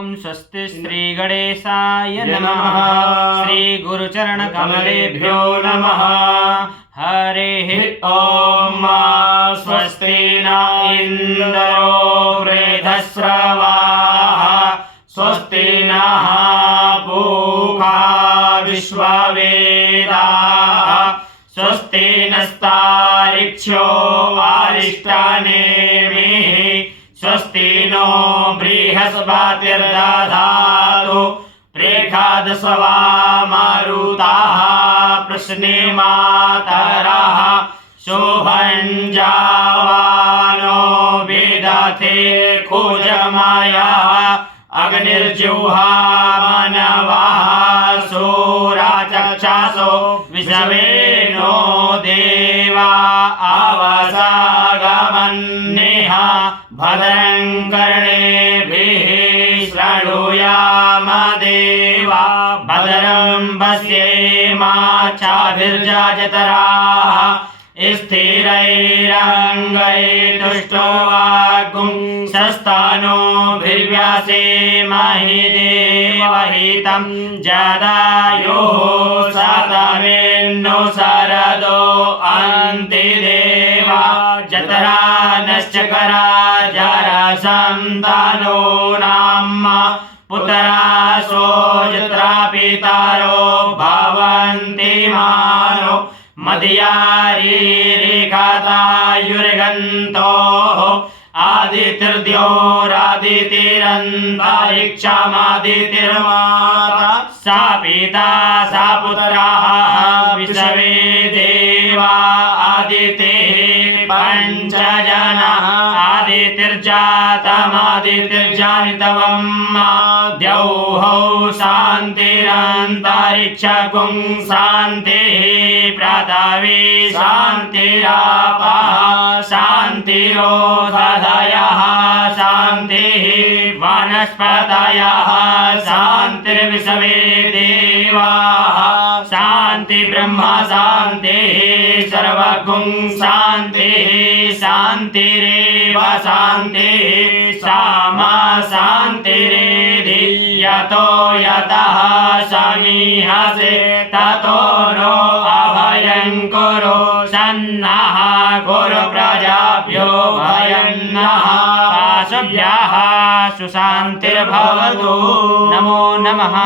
स्वस्ति श्री गणेशाय नमः। श्री गुरुचरण कमलेभ्यो नमः। हरिः ॐ। स्वस्ति न इन्द्रो वृद्धश्रवाः स्वस्ति नः पूषा विश्ववेदाः स्वस्ति नस्तार्क्ष्यो अरिष्टनेमिः स्वस्ति नो बृहस्पतिर्दधातु प्रेषादशवा मारुताः प्रश्नेमातरः शोभञ्जावानो विदथे कुजमयः अग्निर्जिह्वा मनवः सूराचक्षासो विषवे नो देवा अवसागमन्नेह भद्रं कर्णेभिः शृणुयाम देवा भद्रं पश्येमाक्षभिर्यजत्राः स्थिरैरङ्गैस्तुष्टुवागुं सस्तानोभिर्व्यासेमहि देवहितं जदायुः शतमेन्नो शरदो अन्तिदेवा जतरा नश्चकरा जरसन्तानो नाम पुत्रासो जत्रा पितारो भवन्ति मानो मध्यारीरेखातायुर्गन्तोः आदित्यर्द्योरादितिरन्तरिक्षमादितिर्माता सा पिता सा पुत्राः विश्वे देवा आदितेः पञ्चजनः आदितिर्जातमादितिर्जानितवं द्यौः शान्तिरन्तरिक्षगुं शान्तिः पृथिवी शान्तिरापः शान्तिरोषधयः शान्तिः वनस्पतयः शान्तिर्विश्वे देवाः शान्ति ब्रह्म शान्तिः सर्वगुं शान्तिः शान्तिरेव शान्तिः सामा शान्तिरेधि यतो यतः समीहसे ततो नो अभयं कुरु सन्नः कुरु प्रजाभ्यो भयं नः पाशुभ्यः सुशान्तिर्भवतु। नमो नमः।